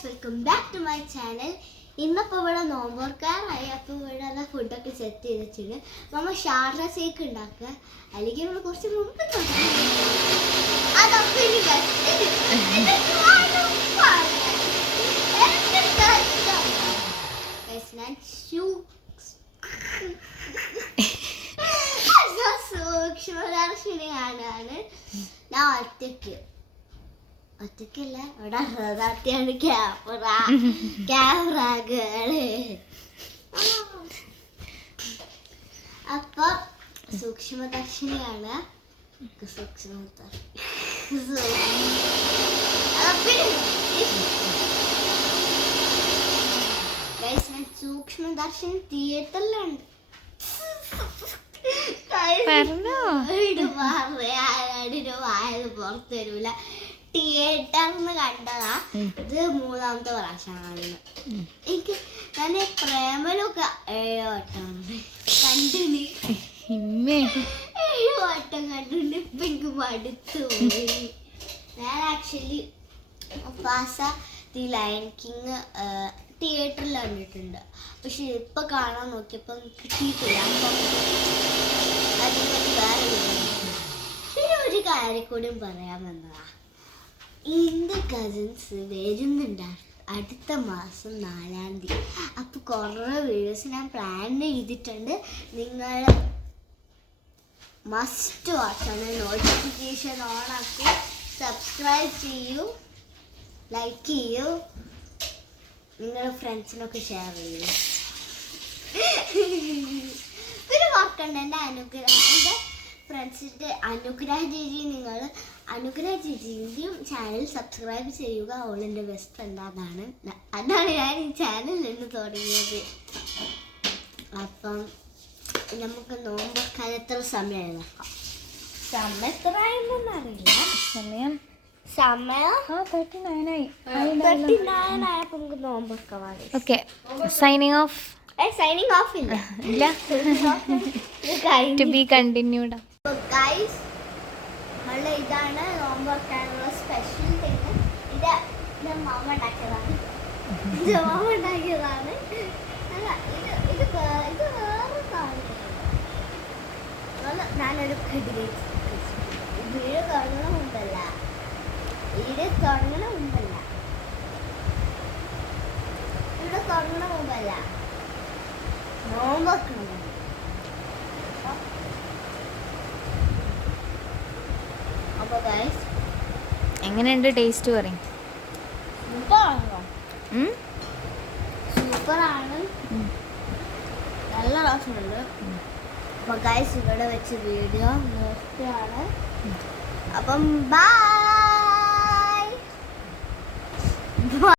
Guys, welcome back to my channel. ഇന്നിപ്പോൾ ഇവിടെ നോമ്പോർക്കാറായി. അപ്പോൾ ഇവിടെ നല്ല ഫുഡൊക്കെ സെറ്റ് ചെയ്തിട്ടുണ്ട്. നമ്മൾ ഷാർജ ഷേക്ക് ഉണ്ടാക്കുക, അല്ലെങ്കിൽ നമ്മൾ കുറച്ച് മുമ്പ് സൂക്ഷ്മദർശിനിയാണ് ഞാൻ ഒറ്റയ്ക്കല്ല, ഇവിടെ ഹൃദയത്തിയാണ് ക്യാമറകള്. അപ്പൊ സൂക്ഷ്മദർശിനിയാണ്. സൂക്ഷ്മദർശിനി തിയേറ്ററിലുണ്ട്. പുറത്തു വരൂല. തിയേറ്ററിന്ന് കണ്ടതാ. ഇത് 3ാമത്തെ പ്രാവശ്യമാണ്. എനിക്ക് ഞാൻ പ്രേമലൊക്കെ 7 വട്ടമാണ് കണ്ടിന്. 7 വട്ടം കണ്ടിട്ടുണ്ട്. ഇപ്പൊ എനിക്ക് മടുത്തു പോയി. ഞാൻ ആക്ച്വലി ഫാസ ദി ലയൺ കിങ് തിയേറ്ററിൽ കണ്ടിട്ടുണ്ട്. പക്ഷെ ഇപ്പൊ കാണാൻ നോക്കിയപ്പോ കിട്ടിയിട്ടില്ല. അതിന് വേറെ പിന്നെ ഒരു കാര്യം കൂടി പറയാമെന്നതാ. എൻ്റെ കസിൻസ് വരുന്നുണ്ട് അടുത്ത മാസം 4-ാം തീയതി. അപ്പോൾ കുറേ വീഡിയോസ് ഞാൻ പ്ലാൻ ചെയ്തിട്ടുണ്ട്. നിങ്ങൾ മസ്റ്റ് വാച്ചാണ്. നോട്ടിഫിക്കേഷൻ ഓൺ ആക്കൂ, സബ്സ്ക്രൈബ് ചെയ്യൂ, ലൈക്ക് ചെയ്യൂ, നിങ്ങളുടെ ഫ്രണ്ട്സിനൊക്കെ ഷെയർ ചെയ്യൂ. പിന്നെ മറക്കണ്ട, എൻ്റെ ഫ്രണ്ട്സിൻ്റെ അനുഗ്രഹ ചേച്ചി, നിങ്ങൾ അനുഗ്രഹ ചേച്ചിൻ്റെയും ചാനൽ സബ്സ്ക്രൈബ് ചെയ്യുക. ഓളിൻ്റെ ബെസ്റ്റ് ഫ്രണ്ട്. അതാണ് ഞാൻ ഈ ചാനൽ നിന്ന് തുടങ്ങിയത്. അപ്പം നമുക്ക് നോമ്പൊക്കെ എത്ര സമയമായി നോക്കാം. സമയം എത്ര ആയെന്നൊന്നും അറിയില്ല. സമയം 39 ആയപ്പോൾ നമുക്ക് നോമ്പൊക്കെ പാടി. Okay, signing off. Signing off ഇല്ല, ടു ബി കണ്ടിന്യൂഡ്. ഗൈസ്, ഇതാണ് നോമ്പൊക്കെയുള്ള സ്പെഷ്യൽ തിങ്. ഇത് മാമ ഉണ്ടാക്കിയതാണ്. അല്ല, ഇത് വേറെ കാണിക്കുന്നത്. ഞാനൊരു വീഡിയോ തുടങ്ങണ മുമ്പല്ല ഇവിടെ തുടങ്ങണ മുമ്പല്ല നോമ്പൊക്കെ. അപ്പൊ ഗൈസ്, എങ്ങനെയുണ്ട് ടേസ്റ്റ് പറയും? സൂപ്പറാണ്, നല്ല രസമുണ്ട്. അപ്പൊ ഗൈസ്, ഇവിടെ വെച്ച് വീഡിയോ നിർത്തുകയാണ്. അപ്പം ബൈ.